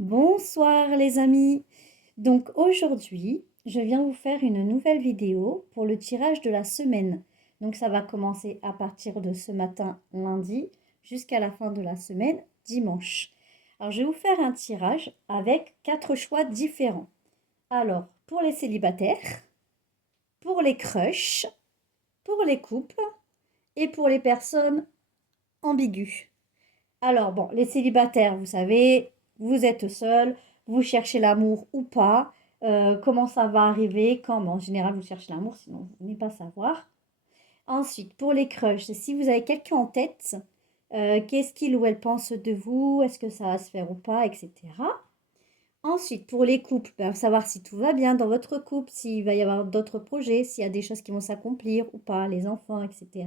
Bonsoir les amis. Donc aujourd'hui, je viens vous faire une nouvelle vidéo pour le tirage de la semaine. Donc ça va commencer à partir de ce matin lundi jusqu'à la fin de la semaine dimanche. Alors je vais vous faire un tirage avec 4 choix différents. Alors pour les célibataires, pour les crushs, pour les couples et pour les personnes ambiguës. Alors bon, les célibataires, vous savez, vous êtes seul, vous cherchez l'amour ou pas, comment ça va arriver, quand, en général vous cherchez l'amour, sinon vous n'allez pas savoir. Ensuite, pour les crushs, si vous avez quelqu'un en tête, qu'est-ce qu'il ou elle pense de vous, est-ce que ça va se faire ou pas, etc. Ensuite, pour les couples, ben, savoir si tout va bien dans votre couple, s'il va y avoir d'autres projets, s'il y a des choses qui vont s'accomplir ou pas, les enfants, etc.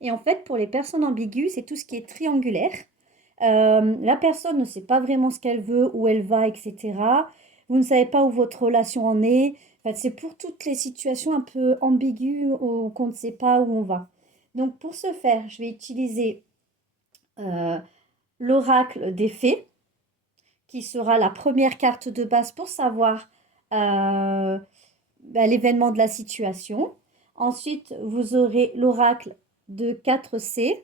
Et en fait, pour les personnes ambiguës, c'est tout ce qui est triangulaire. La personne ne sait pas vraiment ce qu'elle veut, où elle va, etc. Vous ne savez pas où votre relation en est. En fait, c'est pour toutes les situations un peu ambiguës où qu'on ne sait pas où on va. Donc, pour ce faire, je vais utiliser euh, l'oracle des fées, qui sera la première carte de base pour savoir l'événement de la situation. Ensuite, vous aurez l'oracle de 4C.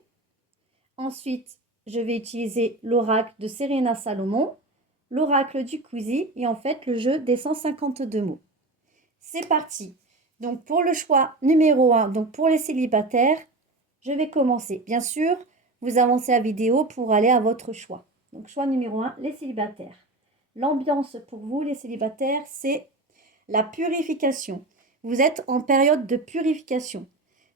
Ensuite, je vais utiliser l'oracle de Serena Salomon, l'oracle du Quizy et en fait le jeu des 152 mots. C'est parti. Donc pour le choix numéro 1, donc pour les célibataires, je vais commencer. Bien sûr, vous avancez la vidéo pour aller à votre choix. Donc choix numéro 1, les célibataires. L'ambiance pour vous, les célibataires, c'est la purification. Vous êtes en période de purification.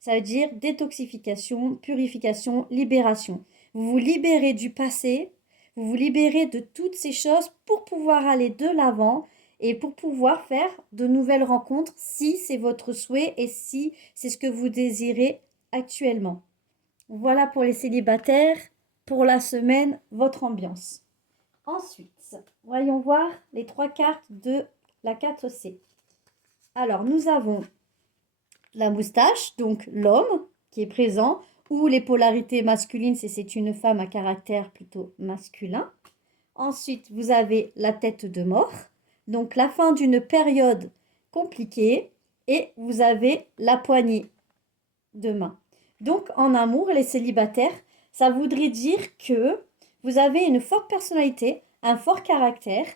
Ça veut dire détoxification, purification, libération. Vous vous libérez du passé, vous vous libérez de toutes ces choses pour pouvoir aller de l'avant et pour pouvoir faire de nouvelles rencontres si c'est votre souhait et si c'est ce que vous désirez actuellement. Voilà pour les célibataires, pour la semaine, votre ambiance. Ensuite, voyons voir les 3 cartes de la 4C. Alors, nous avons la moustache, donc l'homme qui est présent, ou les polarités masculines si c'est une femme à caractère plutôt masculin. Ensuite, vous avez la tête de mort, donc la fin d'une période compliquée, et vous avez la poignée de main. Donc, en amour, les célibataires, ça voudrait dire que vous avez une forte personnalité, un fort caractère.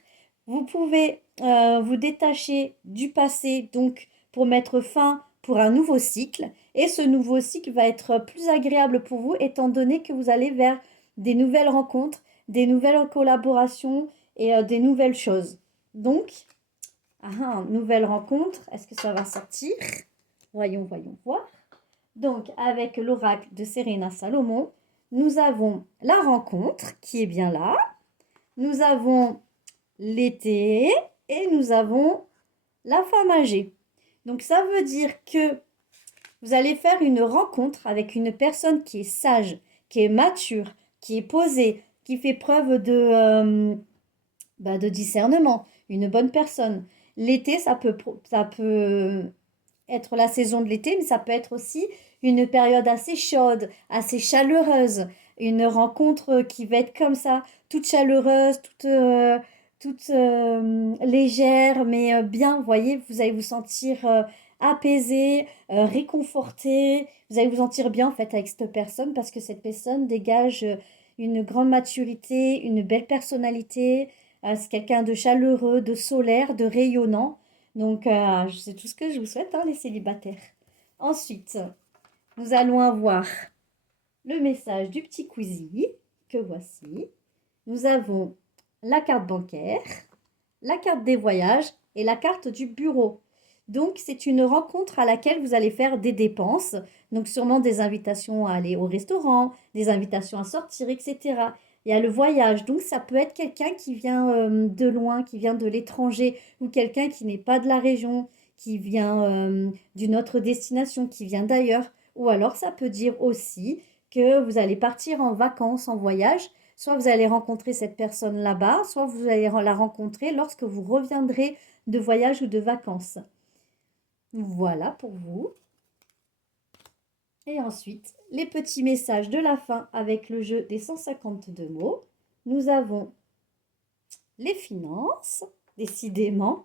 Vous pouvez vous détacher du passé, donc pour mettre fin pour un nouveau cycle. Et ce nouveau cycle va être plus agréable pour vous, étant donné que vous allez vers des nouvelles rencontres, des nouvelles collaborations et des nouvelles choses. Donc, nouvelle rencontre, est-ce que ça va sortir? Voyons voir. Donc, avec l'oracle de Serena Salomon, nous avons la rencontre qui est bien là. Nous avons l'été et nous avons la femme âgée. Donc, ça veut dire que vous allez faire une rencontre avec une personne qui est sage, qui est mature, qui est posée, qui fait preuve de discernement, une bonne personne. L'été, ça peut être la saison de l'été, mais ça peut être aussi une période assez chaude, assez chaleureuse, une rencontre qui va être comme ça, toute chaleureuse, toute légère, mais bien, vous voyez, vous allez vous sentir apaisé, réconforté, vous allez vous sentir bien en fait avec cette personne parce que cette personne dégage une grande maturité, une belle personnalité, c'est quelqu'un de chaleureux, de solaire, de rayonnant. Donc, c'est tout ce que je vous souhaite, hein, les célibataires. Ensuite, nous allons avoir le message du petit Quizy, que voici. Nous avons la carte bancaire, la carte des voyages et la carte du bureau. Donc, c'est une rencontre à laquelle vous allez faire des dépenses. Donc, sûrement des invitations à aller au restaurant, des invitations à sortir, etc. Il y a le voyage. Donc, ça peut être quelqu'un qui vient de loin, qui vient de l'étranger, ou quelqu'un qui n'est pas de la région, qui vient d'une autre destination, qui vient d'ailleurs. Ou alors, ça peut dire aussi que vous allez partir en vacances, en voyage. Soit vous allez rencontrer cette personne là-bas, soit vous allez la rencontrer lorsque vous reviendrez de voyage ou de vacances. Voilà pour vous. Et ensuite, les petits messages de la fin avec le jeu des 152 mots. Nous avons les finances, décidément.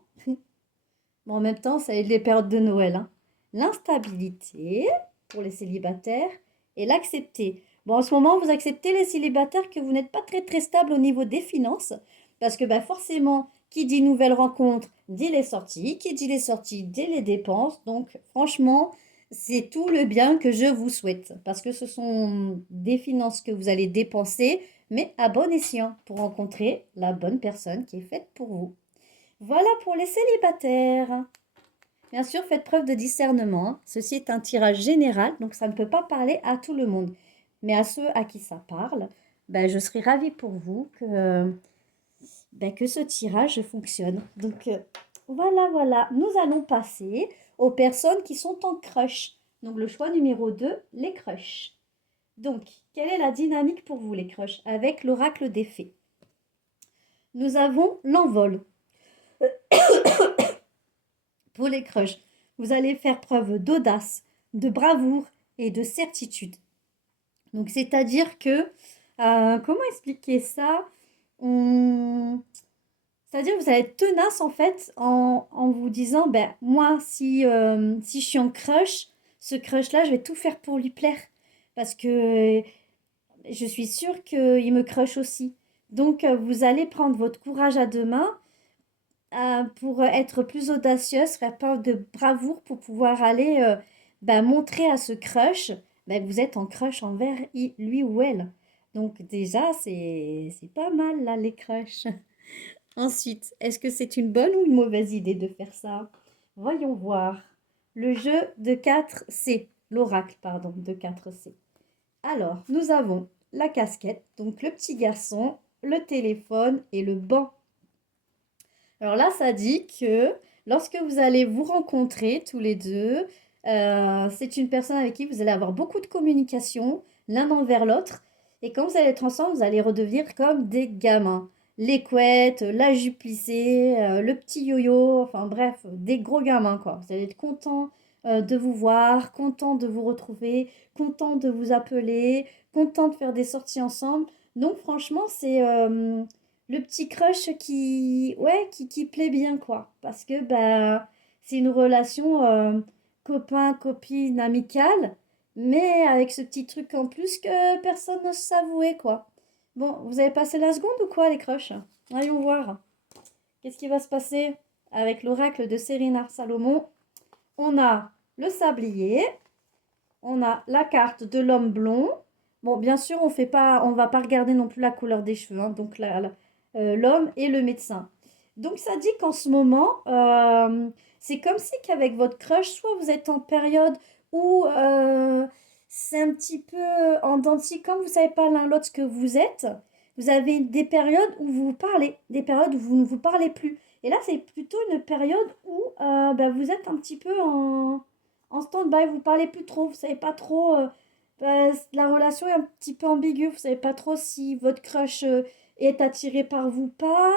Bon, en même temps, ça aide les périodes de Noël, hein. L'instabilité pour les célibataires et l'accepter. Bon, en ce moment, vous acceptez les célibataires que vous n'êtes pas très très stable au niveau des finances parce que bah, forcément, qui dit nouvelle rencontre, dit les sorties, qui dit les sorties, dit les dépenses. Donc, franchement, c'est tout le bien que je vous souhaite parce que ce sont des finances que vous allez dépenser, mais à bon escient pour rencontrer la bonne personne qui est faite pour vous. Voilà pour les célibataires. Bien sûr, faites preuve de discernement, hein. Ceci est un tirage général, donc ça ne peut pas parler à tout le monde. Mais à ceux à qui ça parle, ben, je serais ravie pour vous que ce tirage fonctionne. Donc voilà, voilà. Nous allons passer aux personnes qui sont en crush. Donc le choix numéro 2, les crushs. Donc, quelle est la dynamique pour vous, les crushs, avec l'oracle des fées? Nous avons l'envol. Pour les crushs, vous allez faire preuve d'audace, de bravoure et de certitude. Donc, c'est-à-dire que, comment expliquer ça? On- C'est-à-dire que vous allez être tenace en fait en vous disant, ben moi, si je suis en crush, ce crush-là, je vais tout faire pour lui plaire. Parce que je suis sûre qu'il me crush aussi. Donc, vous allez prendre votre courage à deux mains pour être plus audacieuse, faire preuve de bravoure pour pouvoir aller montrer à ce crush que vous êtes en crush envers lui ou elle. Donc déjà, c'est pas mal là, les crushs. Ensuite, est-ce que c'est une bonne ou une mauvaise idée de faire ça? Voyons voir. Le jeu de 4C, l'oracle, pardon, de 4C. Alors, nous avons la casquette, donc le petit garçon, le téléphone et le banc. Alors là, ça dit que lorsque vous allez vous rencontrer tous les deux, c'est une personne avec qui vous allez avoir beaucoup de communication l'un envers l'autre. Et quand vous allez être ensemble, vous allez redevenir comme des gamins. Les couettes, la jupe plissée, le petit yo-yo, enfin bref, des gros gamins quoi. Vous allez être content de vous voir, content de vous retrouver, content de vous appeler, content de faire des sorties ensemble. Donc franchement, c'est le petit crush qui, ouais, qui plaît bien, quoi. Parce que bah, c'est une relation copain-copine amicale, mais avec ce petit truc en plus que personne n'ose s'avouer, quoi. Bon, vous avez passé la seconde ou quoi, les crushs? Voyons voir. Qu'est-ce qui va se passer avec l'oracle de Serena Salomon? On a le sablier, on a la carte de l'homme blond. Bon, bien sûr, on va pas regarder non plus la couleur des cheveux, hein, donc l'homme et le médecin. Donc ça dit qu'en ce moment, c'est comme si qu'avec votre crush, soit vous êtes en période où c'est un petit peu en dents de scie, comme vous savez pas l'un l'autre ce que vous êtes. Vous avez des périodes où vous vous parlez, des périodes où vous ne vous parlez plus. Et là, c'est plutôt une période où vous êtes un petit peu en stand-by, vous parlez plus trop, vous savez pas trop, la relation est un petit peu ambiguë, vous savez pas trop si votre crush est attiré par vous ou pas.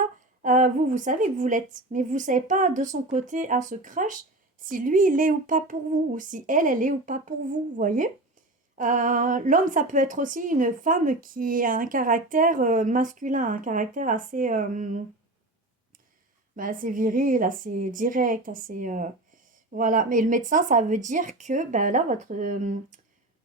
Vous savez que vous l'êtes, mais vous savez pas de son côté à ce crush si lui il est ou pas pour vous, ou si elle est ou pas pour vous, vous voyez. L'homme, ça peut être aussi une femme qui a un caractère masculin, un caractère assez viril, assez direct, assez... voilà, mais le médecin, ça veut dire que là,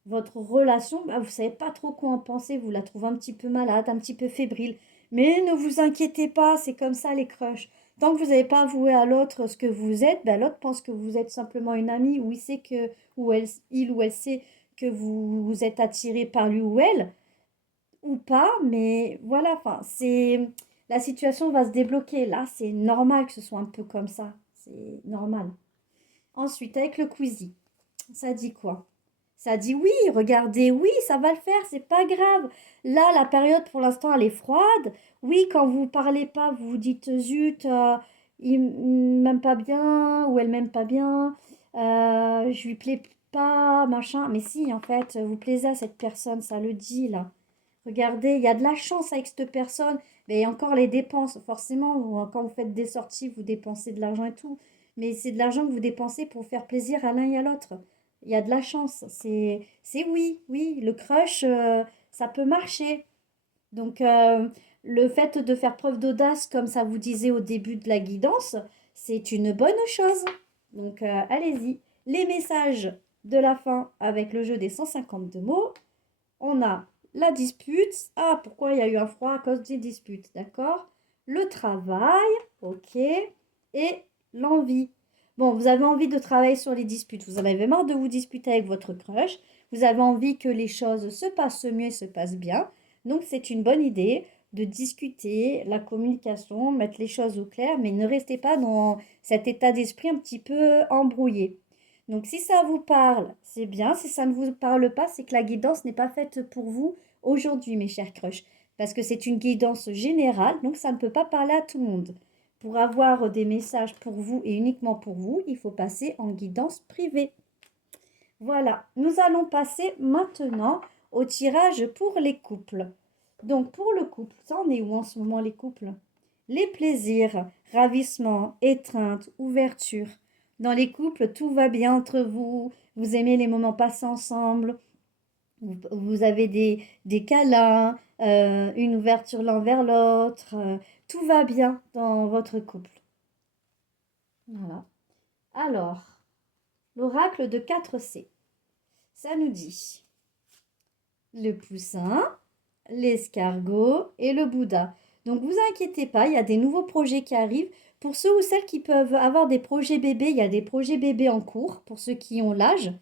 votre relation, vous savez pas trop quoi en penser, vous la trouvez un petit peu malade, un petit peu fébrile. Mais ne vous inquiétez pas, c'est comme ça les crushs. Tant que vous n'avez pas avoué à l'autre ce que vous êtes, l'autre pense que vous êtes simplement une amie, ou il sait que, il ou elle sait que vous êtes attiré par lui ou elle, ou pas, mais voilà, enfin, la situation va se débloquer. Là, c'est normal que ce soit un peu comme ça. C'est normal. Ensuite, avec le quizy, ça dit quoi? Ça dit oui, regardez, oui, ça va le faire, c'est pas grave. Là, la période pour l'instant, elle est froide. Oui, quand vous parlez pas, vous vous dites zut, il m'aime pas bien ou elle m'aime pas bien, je lui plais pas, machin. Mais si, en fait, vous plaisez à cette personne, ça le dit là. Regardez, il y a de la chance avec cette personne. Mais encore les dépenses, forcément, quand vous faites des sorties, vous dépensez de l'argent et tout. Mais c'est de l'argent que vous dépensez pour faire plaisir à l'un et à l'autre. Il y a de la chance. C'est oui, oui, le crush, ça peut marcher. Donc, le fait de faire preuve d'audace, comme ça vous disait au début de la guidance, c'est une bonne chose. Donc, allez-y. Les messages de la fin avec le jeu des 152 mots. On a la dispute. Ah, pourquoi il y a eu un froid à cause des disputes, d'accord? Le travail, ok. Et l'envie. Bon, vous avez envie de travailler sur les disputes. Vous en avez marre de vous disputer avec votre crush. Vous avez envie que les choses se passent mieux et se passent bien. Donc, c'est une bonne idée de discuter, la communication, mettre les choses au clair, mais ne restez pas dans cet état d'esprit un petit peu embrouillé. Donc, si ça vous parle, c'est bien. Si ça ne vous parle pas, c'est que la guidance n'est pas faite pour vous aujourd'hui, mes chers crushs. Parce que c'est une guidance générale, donc ça ne peut pas parler à tout le monde. Pour avoir des messages pour vous et uniquement pour vous, il faut passer en guidance privée. Voilà, nous allons passer maintenant au tirage pour les couples. Donc, pour le couple, ça en est où en ce moment les couples? Les plaisirs, ravissement, étreinte, ouverture. Dans les couples, tout va bien entre vous. Vous aimez les moments passés ensemble. Vous avez des câlins, une ouverture l'un vers l'autre. Tout va bien dans votre couple. Voilà. Alors, l'oracle de 4C. Ça nous dit le poussin, l'escargot et le Bouddha. Donc, vous inquiétez pas, il y a des nouveaux projets qui arrivent. Pour ceux ou celles qui peuvent avoir des projets bébés, il y a des projets bébés en cours, pour ceux qui ont l'âge.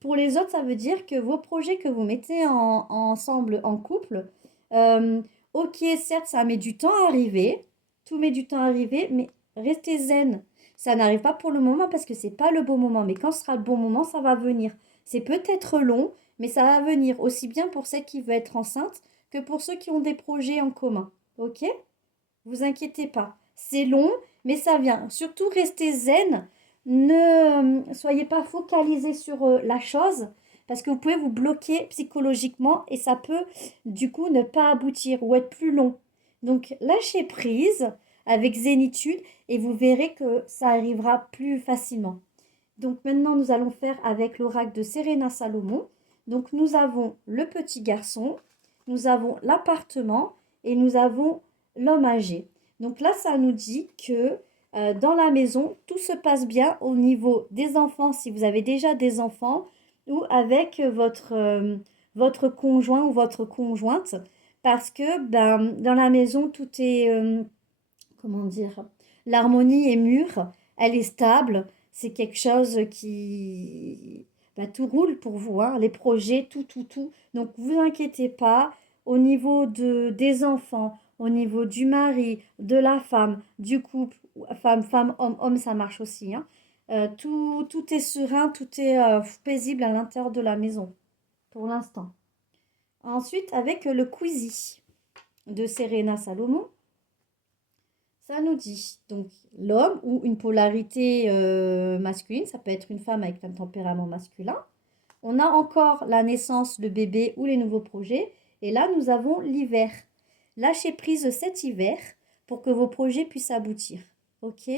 Pour les autres, ça veut dire que vos projets que vous mettez ensemble en couple, euh, ok, certes, ça met du temps à arriver, tout met du temps à arriver, mais restez zen. Ça n'arrive pas pour le moment parce que c'est pas le bon moment, mais quand ce sera le bon moment, ça va venir. C'est peut-être long, mais ça va venir aussi bien pour celles qui veulent être enceintes que pour ceux qui ont des projets en commun. Ok? Vous inquiétez pas. C'est long, mais ça vient. Surtout, restez zen. Ne soyez pas focalisés sur la chose parce que vous pouvez vous bloquer psychologiquement et ça peut du coup ne pas aboutir ou être plus long. Donc, lâchez prise avec zénitude et vous verrez que ça arrivera plus facilement. Donc maintenant, nous allons faire avec l'oracle de Serena Salomon. Donc nous avons le petit garçon, nous avons l'appartement et nous avons l'homme âgé. Donc là, ça nous dit que dans la maison, tout se passe bien au niveau des enfants, si vous avez déjà des enfants, ou avec votre conjoint ou votre conjointe, parce que ben, dans la maison, tout est, comment dire, l'harmonie est mûre, elle est stable, c'est quelque chose qui, bah, tout roule pour vous, hein, les projets, tout. Donc, vous inquiétez pas, au niveau des enfants, au niveau du mari, de la femme, du couple, femme, homme, ça marche aussi, hein. Tout est serein, tout est paisible à l'intérieur de la maison, pour l'instant. Ensuite, avec le Quizy de Serena Salomon, ça nous dit donc l'homme ou une polarité masculine, ça peut être une femme avec un tempérament masculin. On a encore la naissance, le bébé ou les nouveaux projets. Et là, nous avons l'hiver. Lâchez prise cet hiver pour que vos projets puissent aboutir. Ok?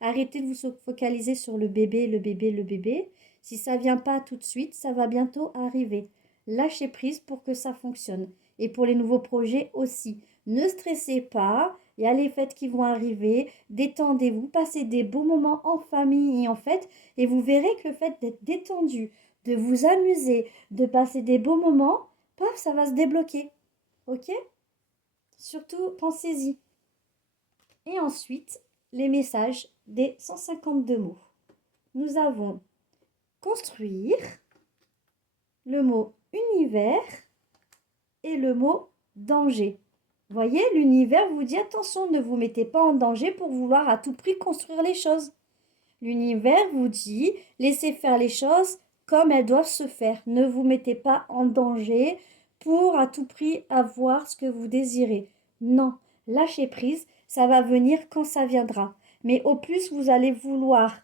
Arrêtez de vous focaliser sur le bébé, le bébé, le bébé. Si ça vient pas tout de suite, ça va bientôt arriver. Lâchez prise pour que ça fonctionne. Et pour les nouveaux projets aussi. Ne stressez pas. Il y a les fêtes qui vont arriver. Détendez-vous. Passez des beaux moments en famille et en fête. Et vous verrez que le fait d'être détendu, de vous amuser, de passer des beaux moments, paf, ça va se débloquer. Ok? Surtout, pensez-y. Et ensuite, les messages des 152 mots. Nous avons construire, le mot univers et le mot danger. Voyez, l'univers vous dit attention, ne vous mettez pas en danger pour vouloir à tout prix construire les choses. L'univers vous dit laissez faire les choses comme elles doivent se faire. Ne vous mettez pas en danger pour à tout prix avoir ce que vous désirez. Non, lâchez prise, ça va venir quand ça viendra. Mais au plus vous allez vouloir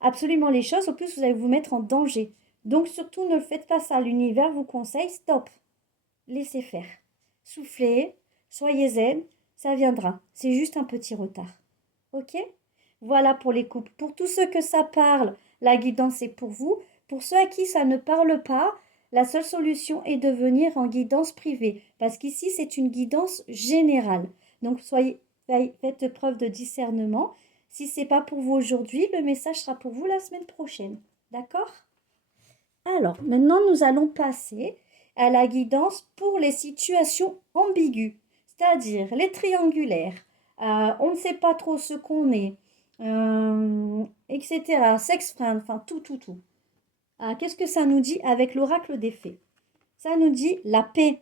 absolument les choses, au plus vous allez vous mettre en danger. Donc surtout ne faites pas ça. L'univers vous conseille stop. Laissez faire. Soufflez, soyez zen, ça viendra. C'est juste un petit retard. Ok? Voilà pour les couples. Pour tous ceux que ça parle, la guidance est pour vous. Pour ceux à qui ça ne parle pas, la seule solution est de venir en guidance privée parce qu'ici, c'est une guidance générale. Donc, faites preuve de discernement. Si ce n'est pas pour vous aujourd'hui, le message sera pour vous la semaine prochaine. D'accord? Alors, maintenant, nous allons passer à la guidance pour les situations ambiguës, c'est-à-dire les triangulaires. On ne sait pas trop ce qu'on est, etc. Sex friend, enfin tout, tout, tout. Qu'est-ce que ça nous dit avec l'oracle des fées? Ça nous dit la paix,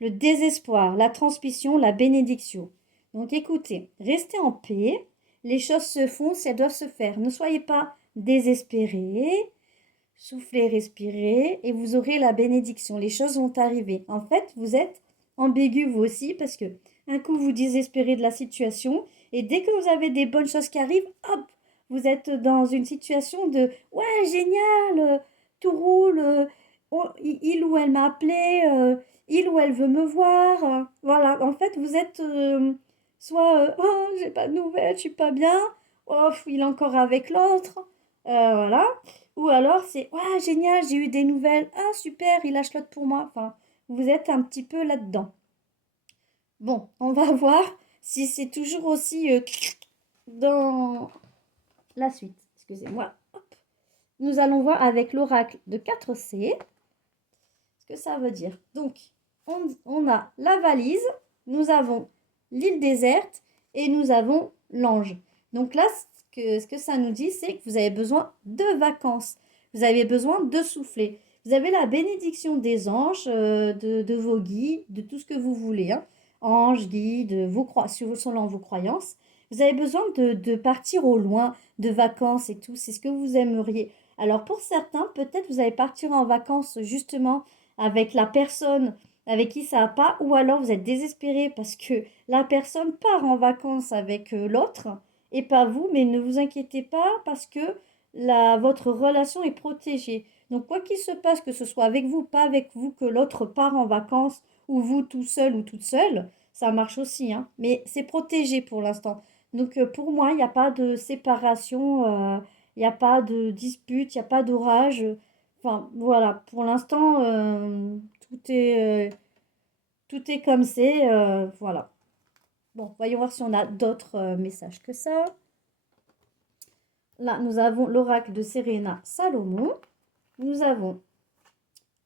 le désespoir, la transmission, la bénédiction. Donc écoutez, restez en paix. Les choses se font si elles doivent se faire. Ne soyez pas désespérés. Soufflez, respirez et vous aurez la bénédiction. Les choses vont arriver. En fait, vous êtes ambigu vous aussi parce que un coup vous désespérez de la situation et dès que vous avez des bonnes choses qui arrivent, hop, vous êtes dans une situation de ouais, génial, tout roule, il ou elle m'a appelé, il ou elle veut me voir. Voilà, en fait, vous êtes soit oh, j'ai pas de nouvelles, je suis pas bien, oh, il est encore avec l'autre. Voilà. Ou alors c'est ouais, génial, j'ai eu des nouvelles. Ah, super, il lâche l'autre pour moi. Enfin, vous êtes un petit peu là-dedans. Bon, on va voir si c'est toujours aussi dans la suite. Excusez-moi. Hop. Nous allons voir avec l'oracle de 4C ce que ça veut dire. Donc, on a la valise, nous avons l'île déserte et nous avons l'ange. Donc là, ce que ça nous dit, c'est que vous avez besoin de vacances. Vous avez besoin de souffler. Vous avez la bénédiction des anges, de vos guides, de tout ce que vous voulez. Hein. Anges, guides, selon vos croyances. Vous avez besoin de partir au loin, de vacances et tout. C'est ce que vous aimeriez. Alors pour certains, peut-être vous allez partir en vacances justement avec la personne avec qui ça va pas, ou alors vous êtes désespéré parce que la personne part en vacances avec l'autre et pas vous, mais ne vous inquiétez pas parce que votre relation est protégée. Donc quoi qu'il se passe, que ce soit avec vous, pas avec vous, que l'autre part en vacances, ou vous tout seul ou toute seule, ça marche aussi, hein. Mais c'est protégé pour l'instant. Donc pour moi, il n'y a pas de séparation, il n'y a pas de dispute, il n'y a pas d'orage. Enfin, voilà, pour l'instant, tout est comme c'est. Voilà. Bon, voyons voir si on a d'autres messages que ça. Là, nous avons l'oracle de Serena Salomon. Nous avons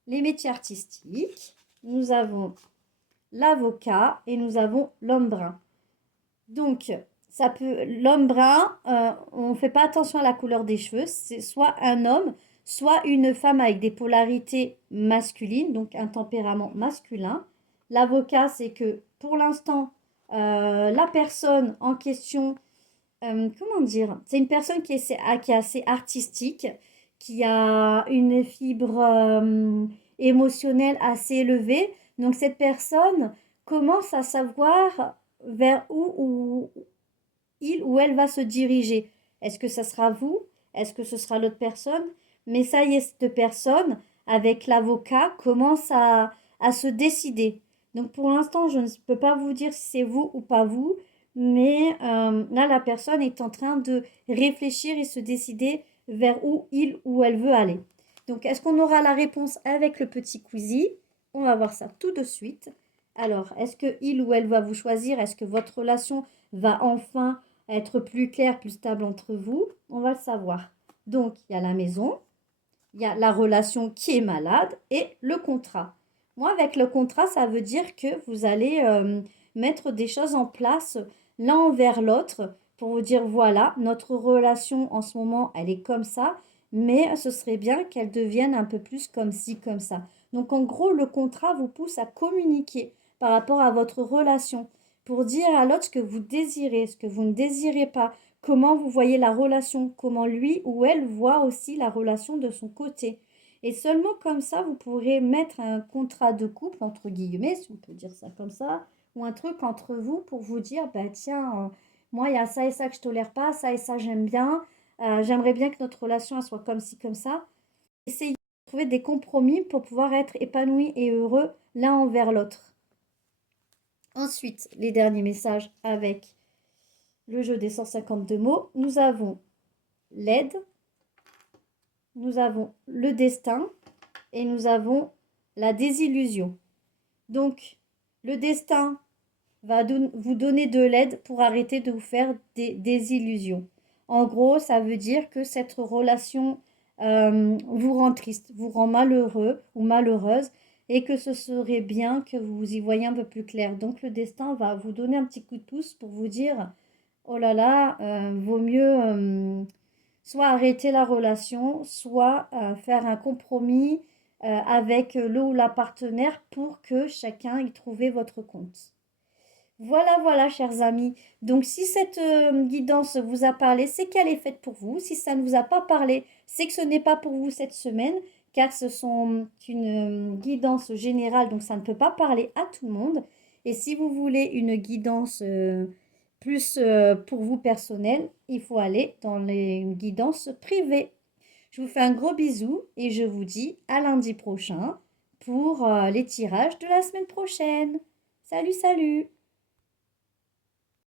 les métiers artistiques. Nous avons l'avocat et nous avons l'homme brun. Donc, ça peut l'homme brun, on ne fait pas attention à la couleur des cheveux. C'est soit un homme, soit une femme avec des polarités masculines, donc un tempérament masculin. L'avocat, c'est que pour l'instant, la personne en question, comment dire, c'est une personne qui est assez artistique, qui a une fibre émotionnelle assez élevée. Donc cette personne commence à savoir vers où il ou elle va se diriger. Est-ce que ça sera vous? Est-ce que ce sera l'autre personne? Mais ça y est, cette personne, avec l'avocat, commence à se décider. Donc pour l'instant, je ne peux pas vous dire si c'est vous ou pas vous, mais là, la personne est en train de réfléchir et se décider vers où il ou elle veut aller. Donc, est-ce qu'on aura la réponse avec le petit quizy? On va voir ça tout de suite. Alors, est-ce que il ou elle va vous choisir? Est-ce que votre relation va enfin être plus claire, plus stable entre vous? On va le savoir. Donc, il y a la maison, il y a la relation qui est malade et le contrat. Moi, avec le contrat, ça veut dire que vous allez mettre des choses en place l'un envers l'autre pour vous dire, voilà, notre relation en ce moment, elle est comme ça, mais ce serait bien qu'elle devienne un peu plus comme ci, comme ça. Donc, en gros, le contrat vous pousse à communiquer par rapport à votre relation pour dire à l'autre ce que vous désirez, ce que vous ne désirez pas, comment vous voyez la relation, comment lui ou elle voit aussi la relation de son côté. Et seulement comme ça, vous pourrez mettre un contrat de couple, entre guillemets, si on peut dire ça comme ça, ou un truc entre vous pour vous dire, bah tiens, moi, il y a ça et ça que je tolère pas, ça et ça j'aime bien, j'aimerais bien que notre relation elle soit comme ci, comme ça. Essayez de trouver des compromis pour pouvoir être épanoui et heureux l'un envers l'autre. Ensuite, les derniers messages avec le jeu des 152 mots. Nous avons l'aide, nous avons le destin et nous avons la désillusion. Donc, le destin va vous donner de l'aide pour arrêter de vous faire des désillusions. En gros, ça veut dire que cette relation vous rend triste, vous rend malheureux ou malheureuse et que ce serait bien que vous y voyez un peu plus clair. Donc, le destin va vous donner un petit coup de pouce pour vous dire, oh là là, vaut mieux soit arrêter la relation, soit faire un compromis avec le ou la partenaire pour que chacun y trouve votre compte. Voilà, voilà, chers amis. Donc, si cette guidance vous a parlé, c'est qu'elle est faite pour vous. Si ça ne vous a pas parlé, c'est que ce n'est pas pour vous cette semaine, car ce sont une guidance générale, donc ça ne peut pas parler à tout le monde. Et si vous voulez une guidance plus pour vous personnelle, il faut aller dans les guidances privées. Je vous fais un gros bisou et je vous dis à lundi prochain pour les tirages de la semaine prochaine. Salut, salut!